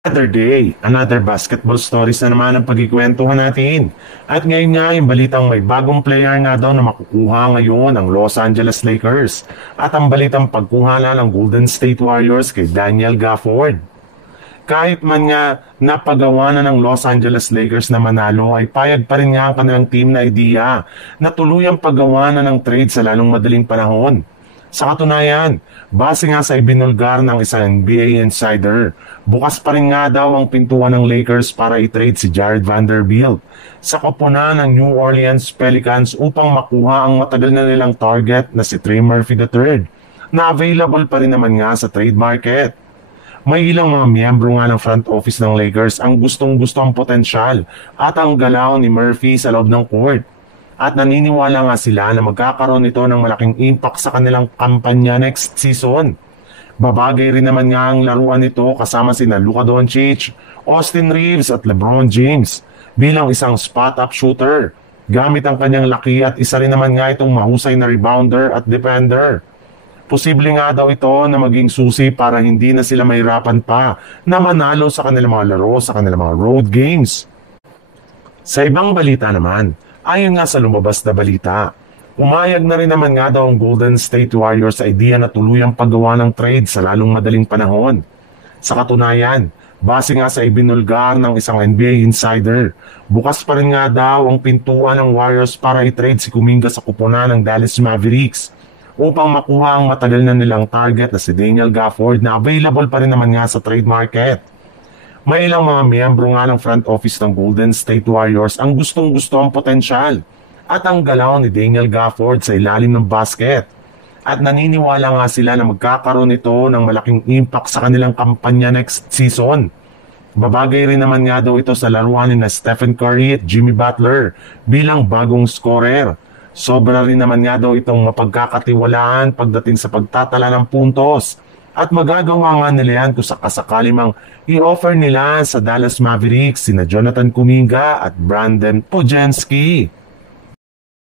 Another day, another basketball stories na naman ang pagkikwentuhan natin. At ngayon nga, yung balitang may bagong player nga daw na makukuha ngayon ang Los Angeles Lakers. At ang balitang pagkuha na ng Golden State Warriors kay Daniel Gafford. Kahit man nga napagawa na ng Los Angeles Lakers na manalo ay payag pa rin nga ang kanilang team na idea na tuluyang paggawa na ng trade sa lalong madaling panahon. Sa katunayan, base nga sa ibinulgar ng isang NBA insider, bukas pa rin nga daw ang pintuan ng Lakers para i-trade si Jared Vanderbilt sa koponan ng New Orleans Pelicans upang makuha ang matagal na nilang target na si Trey Murphy III na available pa rin naman nga sa trade market. May ilang mga miyembro nga ng front office ng Lakers ang gustong-gusto ang potensyal at ang galaw ni Murphy sa loob ng court. At naniniwala nga sila na magkakaroon ito ng malaking impact sa kanilang kampanya next season. Babagay rin naman nga ang laruan nito kasama sina Luka Doncic, Austin Reeves at LeBron James bilang isang spot-up shooter. Gamit ang kanyang laki at isa rin naman nga itong mahusay na rebounder at defender. Posible nga daw ito na maging susi para hindi na sila mahirapan pa na manalo sa kanilang mga laro sa kanilang mga road games. Sa ibang balita naman, ayon nga sa lumabas na balita, umayag na rin naman nga daw ang Golden State Warriors sa idea na tuluyang paggawa ng trade sa lalong madaling panahon. Sa katunayan, base nga sa ibinulgar ng isang NBA insider, bukas pa rin nga daw ang pintuan ng Warriors para i-trade si Kuminga sa kuponan ng Dallas Mavericks upang makuha ang matagal na nilang target na si Daniel Gafford na available pa rin naman nga sa trade market. May ilang mga miyembro nga ng front office ng Golden State Warriors ang gustong-gusto ang potensyal at ang galaw ni Daniel Gafford sa ilalim ng basket. At naniniwala nga sila na magkakaroon ito ng malaking impact sa kanilang kampanya next season. Babagay rin naman nga daw ito sa laruan ni na Stephen Curry at Jimmy Butler bilang bagong scorer. Sobra rin naman nga daw itong mapagkakatiwalaan pagdating sa pagtatala ng puntos. At magagawa nga nila yan kung sakasakali mang i-offer nila sa Dallas Mavericks sina Jonathan Kuminga at Brandon Podziemski.